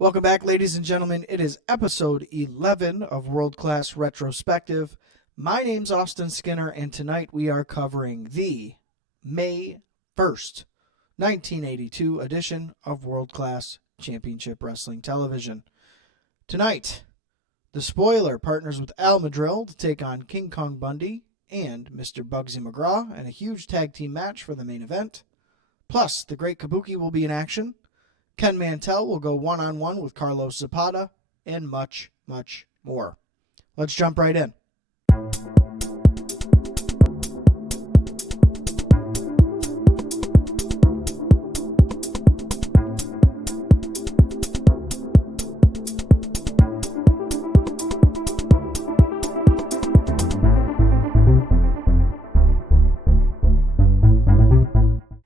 Welcome back, ladies and gentlemen. It is episode 11 of World Class Retrospective. My name's Austin Skinner, and tonight we are covering the May 1st, 1982 edition of World Class Championship Wrestling Television. Tonight, the Spoiler partners with Madril to take on King Kong Bundy and Mr. Bugsy McGraw in a huge tag team match for the main event. Plus, the Great Kabuki will be in action. Ken Mantell will go one-on-one with Carlos Zapata, and much, much more. Let's jump right in.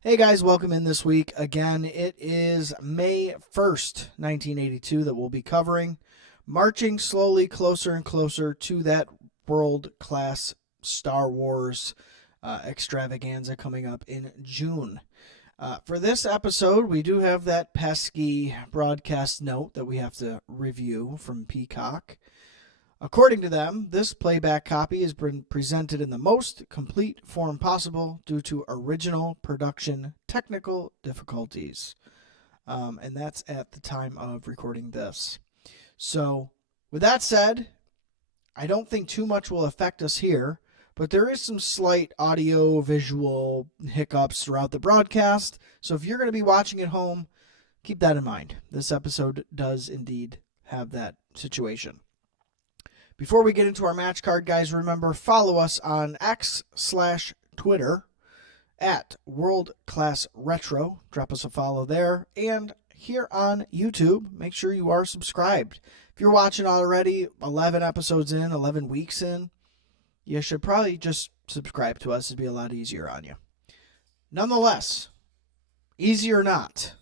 Hey guys, welcome in this week. Again, it is May 1st, 1982 that we'll be covering, marching slowly closer and closer to that world-class Star Wars extravaganza coming up in June. For this episode, we do have that pesky broadcast note that we have to review from Peacock. According to them, this playback copy has been presented in the most complete form possible due to original production technical difficulties. And that's at the time of recording this. So, with that said, I don't think too much will affect us here, but there is some slight audio-visual hiccups throughout the broadcast. So if you're going to be watching at home, keep that in mind. This episode does indeed have that situation. Before we get into our match card, guys, remember, follow us on X/Twitter at World Class Retro. Drop us a follow there. And here on YouTube, make sure you are subscribed. If you're watching already 11 episodes in, 11 weeks in, you should probably just subscribe to us. It'd be a lot easier on you. Nonetheless, easy or not,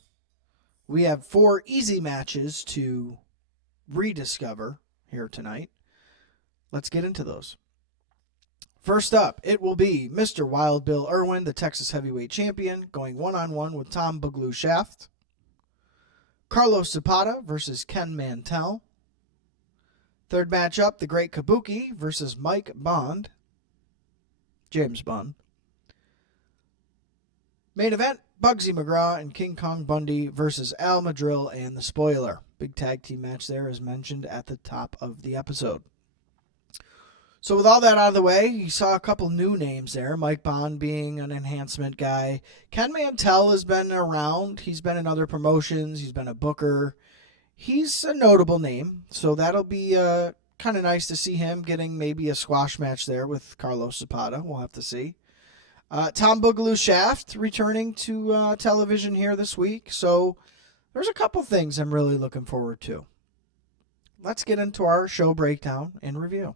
we have 4 easy matches to rediscover here tonight. Let's get into those. First up, it will be Mr. Wild Bill Irwin, the Texas Heavyweight Champion, going one-on-one with Tom Boogaloo Shaft. Carlos Zapata versus Ken Mantell. Third matchup, the Great Kabuki versus Mike Bond. James Bond. Main event, Bugsy McGraw and King Kong Bundy versus Madril and the Spoiler. Big tag team match there, as mentioned at the top of the episode. So with all that out of the way, you saw a couple new names there. Mike Bond being an enhancement guy. Ken Mantell has been around. He's been in other promotions. He's been a booker. He's a notable name. So that'll be kind of nice to see him getting maybe a squash match there with Carlos Zapata. We'll have to see. Tom Boogaloo Shaft returning to television here this week. So there's a couple things I'm really looking forward to. Let's get into our show breakdown and review.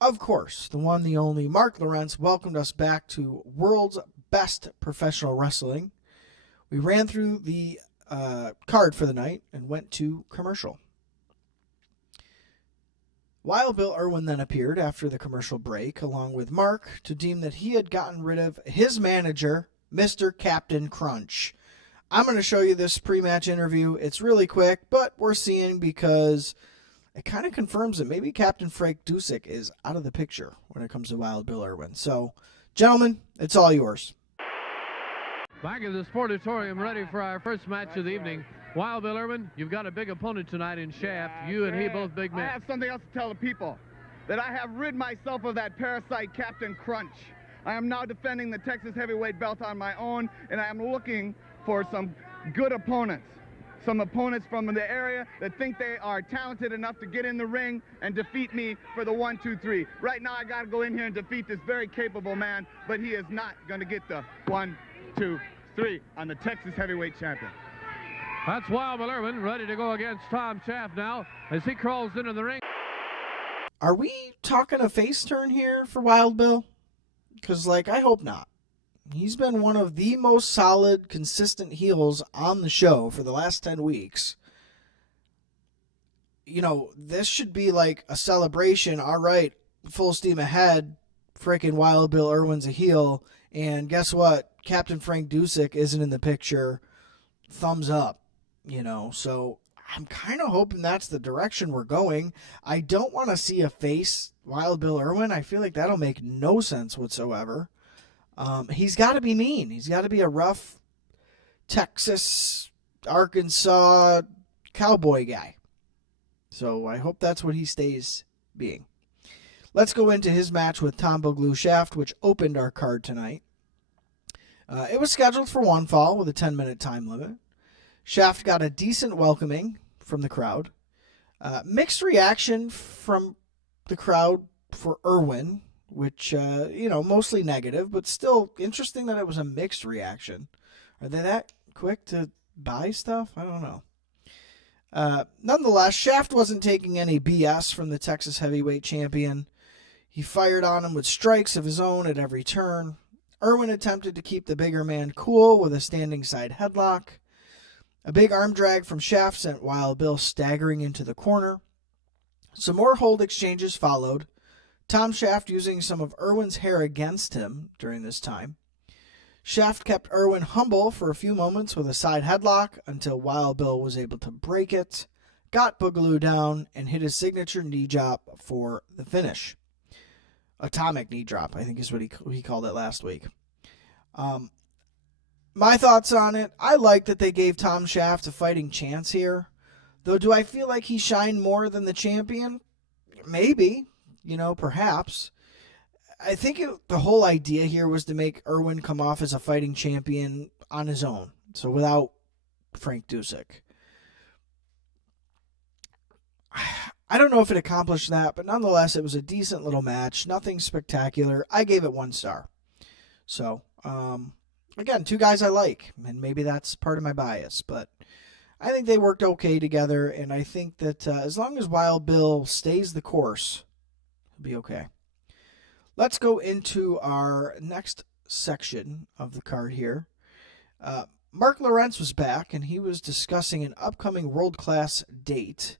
Of course, the one, the only, Mark Lawrence welcomed us back to World's Best Professional Wrestling. We ran through the card for the night and went to commercial. Wild Bill Irwin then appeared after the commercial break, along with Mark, to deem that he had gotten rid of his manager, Mr. Captain Crunch. I'm going to show you this pre-match interview. It's really quick, but we're seeing because it kind of confirms that maybe Captain Frank Dusek is out of the picture when it comes to Wild Bill Irwin. So, gentlemen, it's all yours. Back in the Sportatorium, ready for our first match of the evening. Wild Bill Irwin, you've got a big opponent tonight in Shaft. You and he both big men. I have something else to tell the people. That I have rid myself of that parasite Captain Crunch. I am now defending the Texas Heavyweight belt on my own, and I am looking for some good opponents. Some opponents from the area that think they are talented enough to get in the ring and defeat me for the 1, 2, 3. Right now, I got to go in here and defeat this very capable man, but he is not going to get the 1, 2, 3 on the Texas Heavyweight Champion. That's Wild Bill Irwin ready to go against Tom Shaft now as he crawls into the ring. Are we talking a face turn here for Wild Bill? Because, I hope not. He's been one of the most solid, consistent heels on the show for the last 10 weeks. This should be like a celebration. All right, full steam ahead. Freaking Wild Bill Irwin's a heel. And guess what? Captain Frank Dusek isn't in the picture. Thumbs up. So I'm kind of hoping that's the direction we're going. I don't want to see a face Wild Bill Irwin. I feel like that'll make no sense whatsoever. He's got to be mean. He's got to be a rough Texas, Arkansas cowboy guy. So I hope that's what he stays being. Let's go into his match with Tom Boogaloo Shaft, which opened our card tonight. It was scheduled for one fall with a 10-minute time limit. Shaft got a decent welcoming from the crowd. Mixed reaction from the crowd for Irwin, which, mostly negative, but still interesting that it was a mixed reaction. Are they that quick to buy stuff? I don't know. Nonetheless, Shaft wasn't taking any BS from the Texas heavyweight champion. He fired on him with strikes of his own at every turn. Irwin attempted to keep the bigger man cool with a standing side headlock. A big arm drag from Shaft sent Wild Bill staggering into the corner. Some more hold exchanges followed, Tom Shaft using some of Irwin's hair against him during this time. Shaft kept Irwin humble for a few moments with a side headlock until Wild Bill was able to break it, got Boogaloo down, and hit his signature knee drop for the finish. Atomic knee drop, I think is what he called it last week. My thoughts on it, I like that they gave Tom Shaft a fighting chance here. Though, do I feel like he shined more than the champion? Maybe, perhaps. I think the whole idea here was to make Irwin come off as a fighting champion on his own, so without Frank Dusek. I don't know if it accomplished that, but nonetheless, it was a decent little match. Nothing spectacular. I gave it 1 star. So, again, 2 guys I like, and maybe that's part of my bias, but I think they worked okay together, and I think that as long as Wild Bill stays the course, he'll be okay. Let's go into our next section of the card here. Mark Lawrence was back, and he was discussing an upcoming world-class date.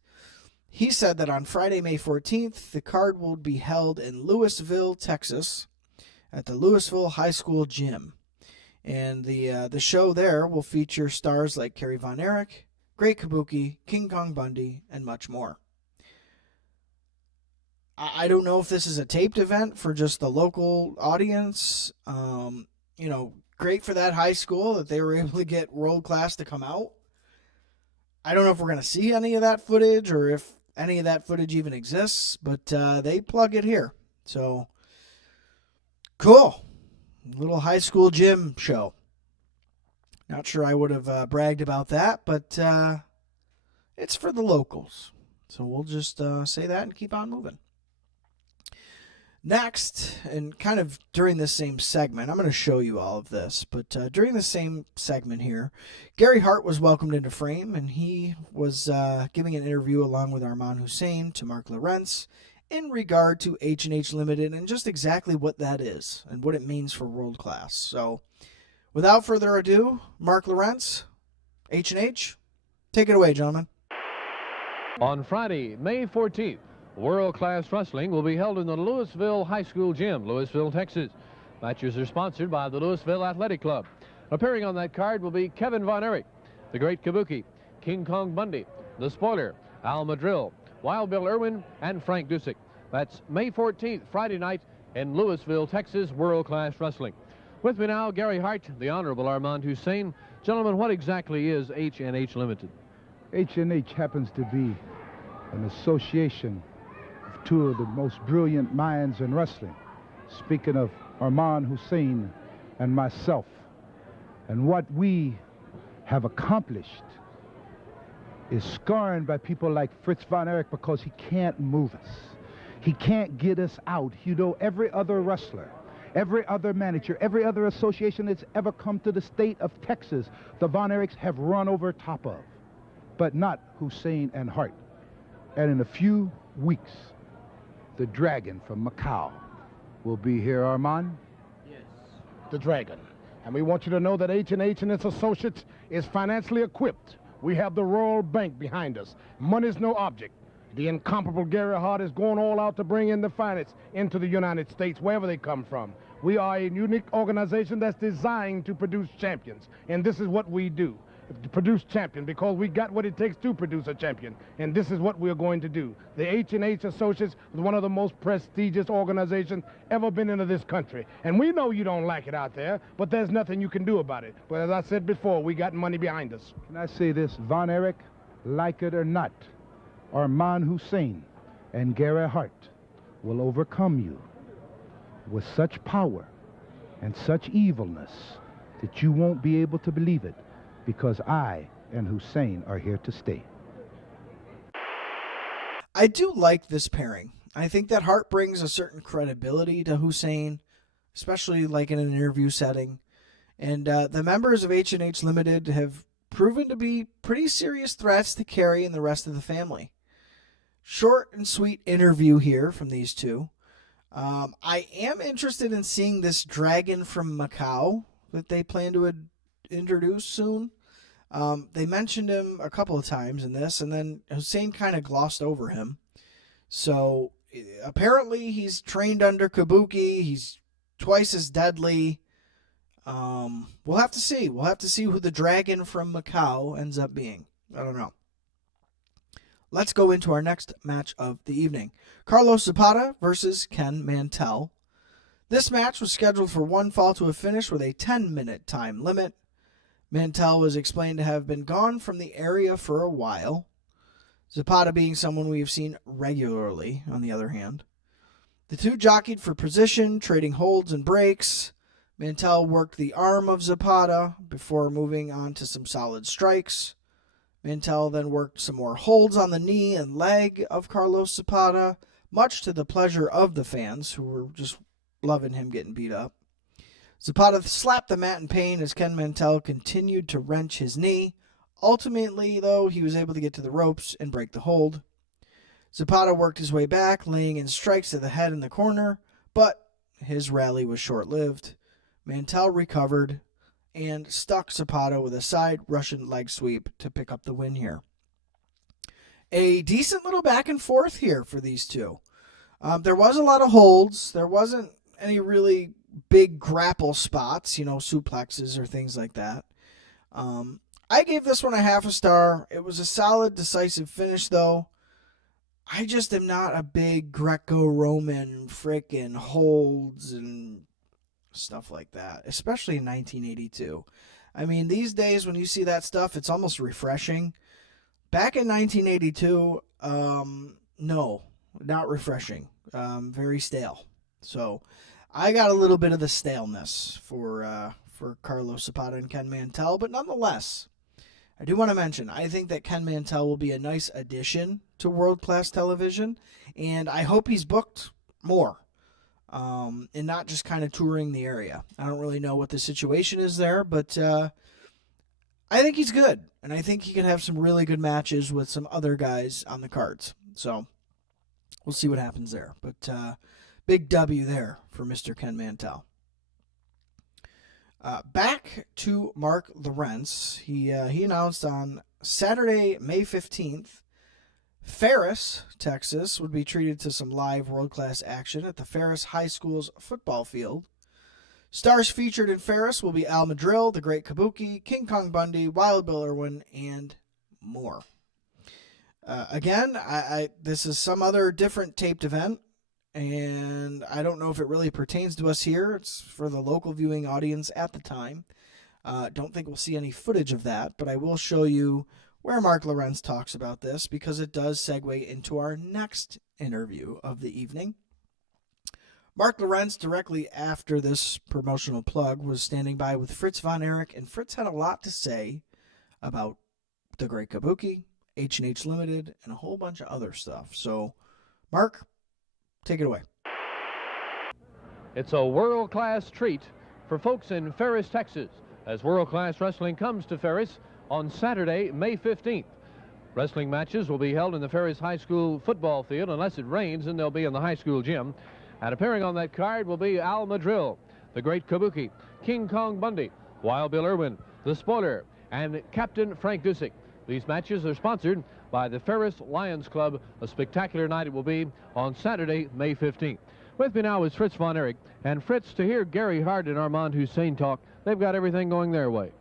He said that on Friday, May 14th, the card will be held in Lewisville, Texas, at the Lewisville High School Gym. And the show there will feature stars like Kerry Von Erich, Great Kabuki, King Kong Bundy, and much more. I don't know if this is a taped event for just the local audience. Great for that high school that they were able to get world class to come out. I don't know if we're going to see any of that footage or if any of that footage even exists, but they plug it here. So, cool. Little high school gym show. Not sure I would have bragged about that, but it's for the locals. So we'll just say that and keep on moving. Next, and kind of during this same segment, I'm going to show you all of this, but during the same segment here, Gary Hart was welcomed into frame, and he was giving an interview along with Arman Hussein to Mark Lawrence in regard to H&H Limited and just exactly what that is and what it means for world class. So, without further ado, Mark Lawrence, H&H, take it away, gentlemen. On Friday, May 14th, world-class wrestling will be held in the Lewisville High School Gym, Lewisville, Texas. Matches are sponsored by the Lewisville Athletic Club. Appearing on that card will be Kevin Von Erich, the Great Kabuki, King Kong Bundy, the Spoiler, Al Madril, Wild Bill Irwin, and Frank Dusek. That's May 14th, Friday night in Lewisville, Texas, world-class wrestling. With me now, Gary Hart, the Honorable Armand Hussein. Gentlemen, what exactly is H&H Limited? H&H happens to be an association of 2 of the most brilliant minds in wrestling. Speaking of Arman Hussein and myself, and what we have accomplished is scorned by people like Fritz Von Erich because he can't move us. He can't get us out. Every other wrestler, every other manager, every other association that's ever come to the state of Texas, the Von Erichs have run over top of, but not Hussein and Hart. And in a few weeks, the Dragon from Macau will be here, Armand? Yes, the Dragon. And we want you to know that H&H and its associates is financially equipped. We have the Royal Bank behind us. Money's no object. The incomparable Gary Hart is going all out to bring in the finance into the United States, wherever they come from. We are a unique organization that's designed to produce champions, and this is what we do. to produce champion, because we got what it takes to produce a champion, and this is what we're going to do. The H&H Associates is one of the most prestigious organizations ever been into this country, and we know you don't like it out there, but there's nothing you can do about it. But as I said before, we got money behind us. Can I say this? Von Erich, like it or not, Armand Hussein and Gary Hart will overcome you with such power and such evilness that you won't be able to believe it, because I and Hussein are here to stay. I do like this pairing. I think that Hart brings a certain credibility to Hussein, especially like in an interview setting. And the members of H&H Limited have proven to be pretty serious threats to Carrie and the rest of the family. Short and sweet interview here from these two. I am interested in seeing this dragon from Macau that they plan to introduce soon. They mentioned him a couple of times in this, and then Hussein kind of glossed over him. So apparently he's trained under Kabuki. He's twice as deadly. We'll have to see. We'll have to see who the dragon from Macau ends up being. I don't know. Let's go into our next match of the evening. Carlos Zapata versus Ken Mantell. This match was scheduled for one fall to a finish with a 10-minute time limit. Mantell was explained to have been gone from the area for a while. Zapata being someone we've seen regularly, on the other hand. The two jockeyed for position, trading holds and breaks. Mantell worked the arm of Zapata before moving on to some solid strikes. Mantell then worked some more holds on the knee and leg of Carlos Zapata, much to the pleasure of the fans, who were just loving him getting beat up. Zapata slapped the mat in pain as Ken Mantell continued to wrench his knee. Ultimately, though, he was able to get to the ropes and break the hold. Zapata worked his way back, laying in strikes to the head in the corner, but his rally was short-lived. Mantell recovered and stuck Zapata with a side Russian leg sweep to pick up the win here. A decent little back and forth here for these two. There was a lot of holds. There wasn't any really big grapple spots, suplexes or things like that. I gave this one a half a star. It was a solid, decisive finish, though. I just am not a big Greco-Roman frickin' holds and stuff like that, especially in 1982. I mean, these days when you see that stuff, it's almost refreshing. Back in 1982, no, not refreshing. Very stale. So I got a little bit of the staleness for Carlos Zapata and Ken Mantell, but nonetheless, I do want to mention, I think that Ken Mantell will be a nice addition to world-class television, and I hope he's booked more. And not just kind of touring the area. I don't really know what the situation is there, but I think he's good. And I think he can have some really good matches with some other guys on the cards. So we'll see what happens there. But big W there for Mr. Ken Mantell. Back to Mark Lawrence. He announced on Saturday, May 15th, Ferris, Texas, would be treated to some live world-class action at the Ferris High School's football field. Stars featured in Ferris will be Al Madril, the Great Kabuki, King Kong Bundy, Wild Bill Irwin, and more. Again, this is some other different taped event, and I don't know if it really pertains to us here. It's for the local viewing audience at the time. Don't think we'll see any footage of that, but I will show you where Mark Lawrence talks about this, because it does segue into our next interview of the evening. Mark Lawrence, directly after this promotional plug, was standing by with Fritz Von Erich, and Fritz had a lot to say about the Great Kabuki, H&H Limited, and a whole bunch of other stuff. So, Mark, take it away. It's a world-class treat for folks in Ferris, Texas, as world-class wrestling comes to Ferris on Saturday, May 15th. Wrestling matches will be held in the Ferris High School football field. Unless it rains, and they'll be in the high school gym. And appearing on that card will be Al Madril, the Great Kabuki, King Kong Bundy, Wild Bill Irwin, the Spoiler, and Captain Frank Dusek. These matches are sponsored by the Ferris Lions Club. A spectacular night it will be on Saturday, May 15th. With me now is Fritz Von Erich. And Fritz, to hear Gary Hart and Armand Hussein talk, they've got everything going their way.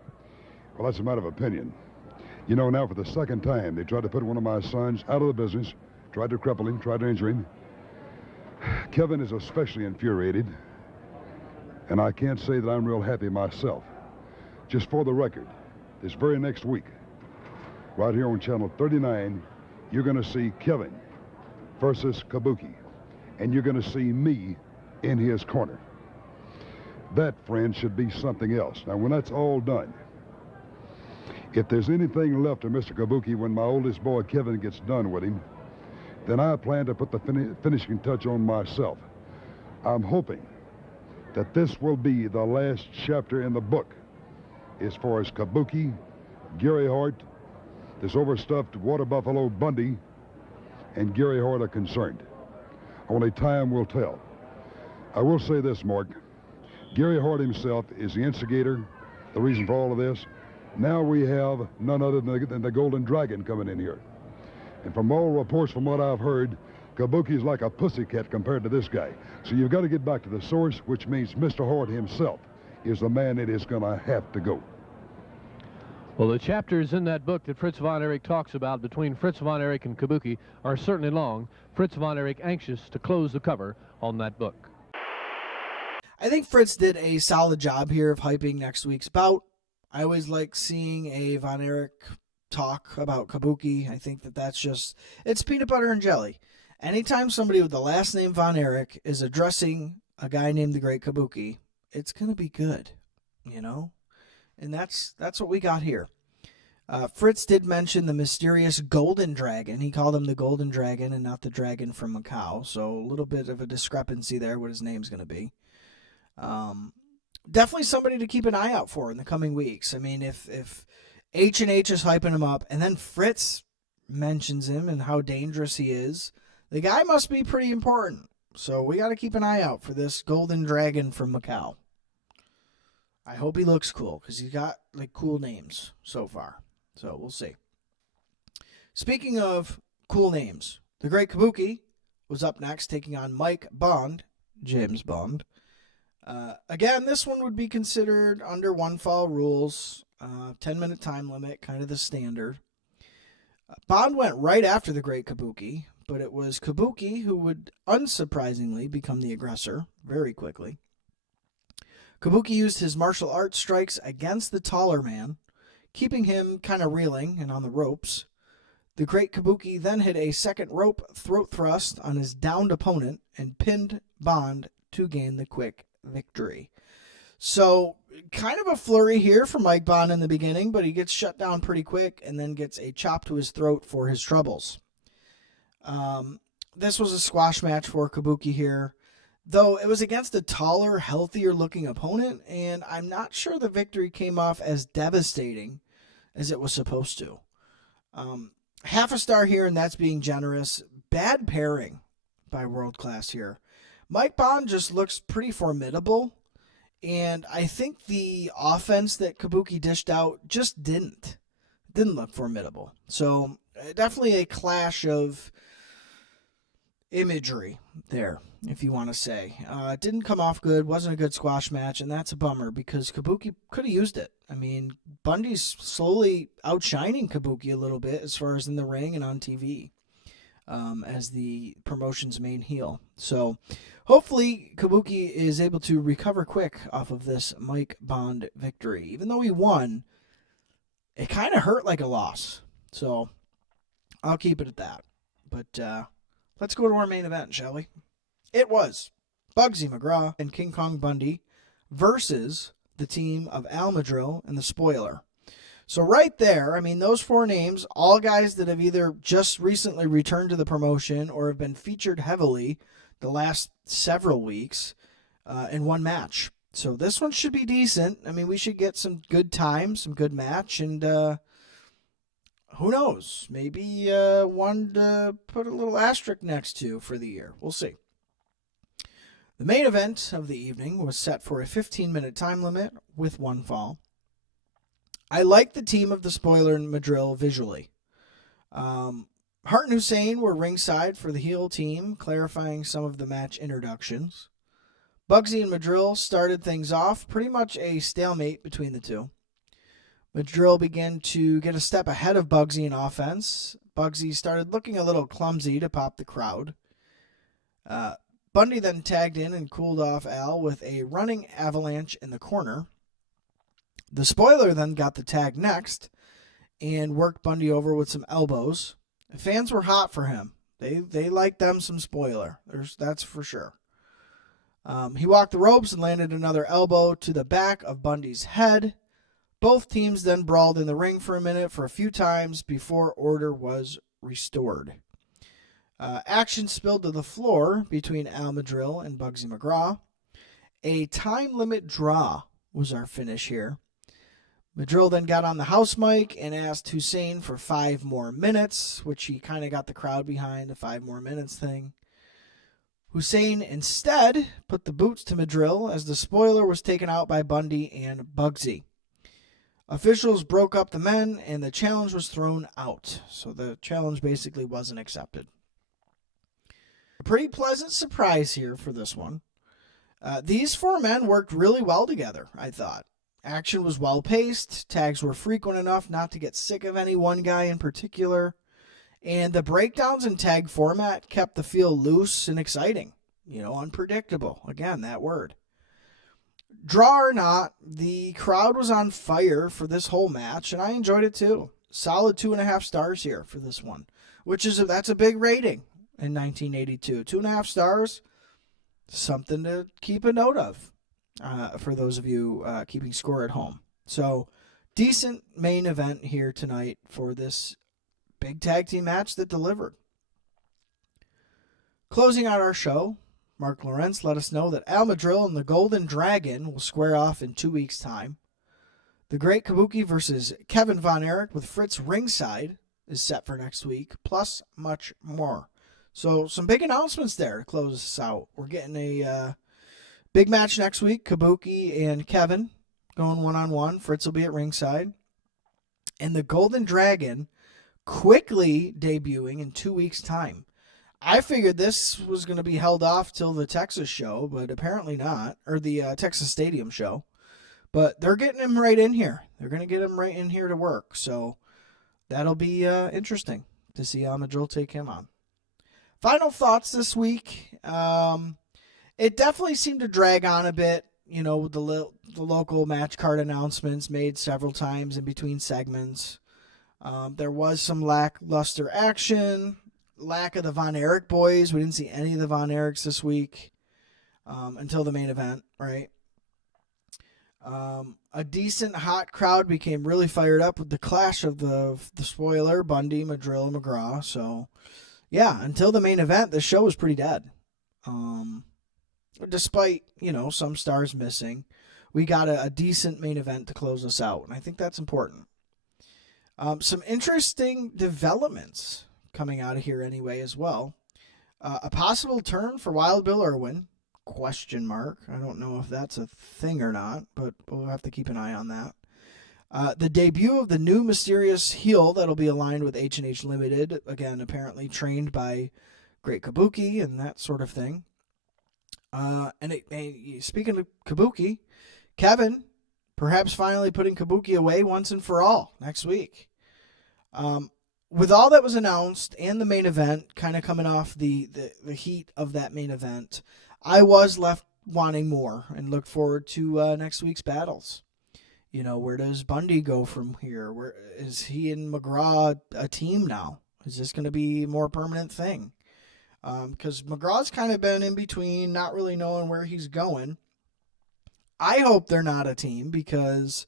Well, that's a matter of opinion. You know, now for the second time, they tried to put one of my sons out of the business, tried to cripple him, tried to injure him. Kevin is especially infuriated, and I can't say that I'm real happy myself. Just for the record, this very next week, right here on Channel 39, you're going to see Kevin versus Kabuki, and you're going to see me in his corner. That, friend, should be something else. Now, when that's all done, if there's anything left of Mr. Kabuki when my oldest boy Kevin gets done with him, then I plan to put the finishing touch on myself. I'm hoping that this will be the last chapter in the book as far as Kabuki, Gary Hart, this overstuffed water buffalo Bundy, and Gary Hart are concerned. Only time will tell. I will say this, Mark. Gary Hart himself is the instigator, the reason for all of this. Now we have none other than the Golden Dragon coming in here. And from all reports, from what I've heard, Kabuki's like a pussycat compared to this guy. So you've got to get back to the source, which means Mr. Hart himself is the man that is going to have to go. Well, the chapters in that book that Fritz von Erich talks about between Fritz von Erich and Kabuki are certainly long. Fritz von Erich anxious to close the cover on that book. I think Fritz did a solid job here of hyping next week's bout. I always like seeing a von Erich talk about Kabuki. I think that's just, it's peanut butter and jelly. Anytime somebody with the last name Von Erich is addressing a guy named the Great Kabuki, it's going to be good, you know? And that's what we got here. Fritz did mention the mysterious Golden Dragon. He called him the Golden Dragon and not the Dragon from Macau. So a little bit of a discrepancy there, what his name's going to be. Definitely somebody to keep an eye out for in the coming weeks. I mean, if H&H is hyping him up, and then Fritz mentions him and how dangerous he is, the guy must be pretty important. So we got to keep an eye out for this Golden Dragon from Macau. I hope he looks cool, because he's got like cool names so far. So we'll see. Speaking of cool names, the Great Kabuki was up next, taking on Mike Bond, James Bond. Again, this one would be considered under one fall rules, 10-minute time limit, kind of the standard. Bond went right after the Great Kabuki, but it was Kabuki who would unsurprisingly become the aggressor very quickly. Kabuki used his martial arts strikes against the taller man, keeping him kind of reeling and on the ropes. The Great Kabuki then hit a second rope throat thrust on his downed opponent and pinned Bond to gain the quick victory. So, kind of a flurry here for Mike Bond in the beginning, but he gets shut down pretty quick and then gets a chop to his throat for his troubles. This was a squash match for Kabuki here, though it was against a taller, healthier-looking opponent, and I'm not sure the victory came off as devastating as it was supposed to. Half a star here, and that's being generous. Bad pairing by World Class here. Mike Bond just looks pretty formidable, and I think the offense that Kabuki dished out just didn't look formidable. So definitely a clash of imagery there, if you want to say. It didn't come off good, wasn't a good squash match, and that's a bummer because Kabuki could have used it. I mean, Bundy's slowly outshining Kabuki a little bit as far as in the ring and on TV as the promotion's main heel. So hopefully Kabuki is able to recover quick off of this Mike Bond victory. Even though he won, it kind of hurt like a loss. So I'll keep it at that. But let's go to our main event, shall we? It was Bugsy McGraw and King Kong Bundy versus the team of Al Madril and the Spoiler. So right there, I mean, those four names, all guys that have either just recently returned to the promotion or have been featured heavily the last several weeks in one match. So this one should be decent. I mean, we should get some good time, some good match, and who knows? Maybe one to put a little asterisk next to for the year. We'll see. The main event of the evening was set for a 15-minute time limit with one fall. I like the team of the Spoiler and Madril visually. Hart and Hussein were ringside for the heel team, clarifying some of the match introductions. Bugsy and Madril started things off, pretty much a stalemate between the two. Madril began to get a step ahead of Bugsy in offense. Bugsy started looking a little clumsy to pop the crowd. Bundy then tagged in and cooled off Al with a running avalanche in the corner. The Spoiler then got the tag next and worked Bundy over with some elbows. The fans were hot for him. They liked them some Spoiler. That's for sure. He walked the ropes and landed another elbow to the back of Bundy's head. Both teams then brawled in the ring for a minute for a few times before order was restored. Action spilled to the floor between Al Madril and Bugsy McGraw. A time limit draw was our finish here. Madril then got on the house mic and asked Hussein for 5 more minutes, which he kind of got the crowd behind, the 5 more minutes thing. Hussein instead put the boots to Madril as the Spoiler was taken out by Bundy and Bugsy. Officials broke up the men and the challenge was thrown out. So the challenge basically wasn't accepted. A pretty pleasant surprise here for this one. These 4 men worked really well together, I thought. Action was well paced, tags were frequent enough not to get sick of any one guy in particular, and the breakdowns in tag format kept the feel loose and exciting. Unpredictable. Again, that word. Draw or not, the crowd was on fire for this whole match, and I enjoyed it too. Solid 2.5 stars here for this one, that's a big rating in 1982. 2.5 stars, something to keep a note of for those of you keeping score at home. So, decent main event here tonight for this big tag team match that delivered. Closing out our show, Mark Lawrence let us know that Al Madril and the Golden Dragon will square off in 2 weeks' time. The Great Kabuki versus Kevin Von Erich with Fritz ringside is set for next week, plus much more. So some big announcements there to close us out. We're getting a big match next week, Kabuki and Kevin going one-on-one. Fritz will be at ringside. And the Golden Dragon quickly debuting in 2 weeks' time. I figured this was going to be held off till the Texas show, but apparently not, or the Texas Stadium show. But they're getting him right in here. They're going to get him right in here to work. So that'll be interesting to see how Madril take him on. Final thoughts this week. It definitely seemed to drag on a bit. The local match card announcements made several times in between segments. There was some lackluster action. Lack of the Von Erich boys. We didn't see any of the Von Erichs this week until the main event, right? A decent hot crowd became really fired up with the clash of the Spoiler, Bundy, Madril, and McGraw. So, yeah, until the main event, the show was pretty dead. Despite, some stars missing, we got a decent main event to close us out, and I think that's important. Some interesting developments coming out of here anyway as well. A possible turn for Wild Bill Irwin, ? I don't know if that's a thing or not, but we'll have to keep an eye on that. The debut of the new mysterious heel that'll be aligned with H&H Limited, again, apparently trained by Great Kabuki and that sort of thing. Speaking of Kabuki, Kevin perhaps finally putting Kabuki away once and for all next week. With all that was announced and the main event kind of coming off the heat of that main event, I was left wanting more and look forward to next week's battles. Where does Bundy go from here? Where is he and McGraw a team now? Is this going to be a more permanent thing? Because McGraw's kind of been in between, not really knowing where he's going. I hope they're not a team because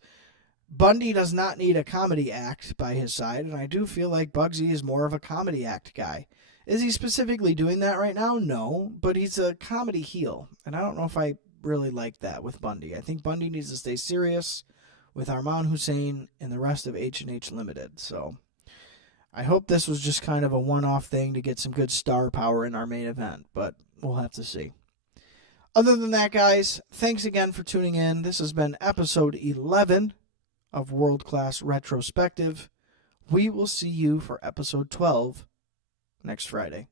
Bundy does not need a comedy act by his side, and I do feel like Bugsy is more of a comedy act guy. Is he specifically doing that right now? No, but he's a comedy heel, and I don't know if I really like that with Bundy. I think Bundy needs to stay serious with Arman Hussein and the rest of H&H Limited, so I hope this was just kind of a one-off thing to get some good star power in our main event, but we'll have to see. Other than that, guys, thanks again for tuning in. This has been episode 11 of World Class Retrospective. We will see you for episode 12 next Friday.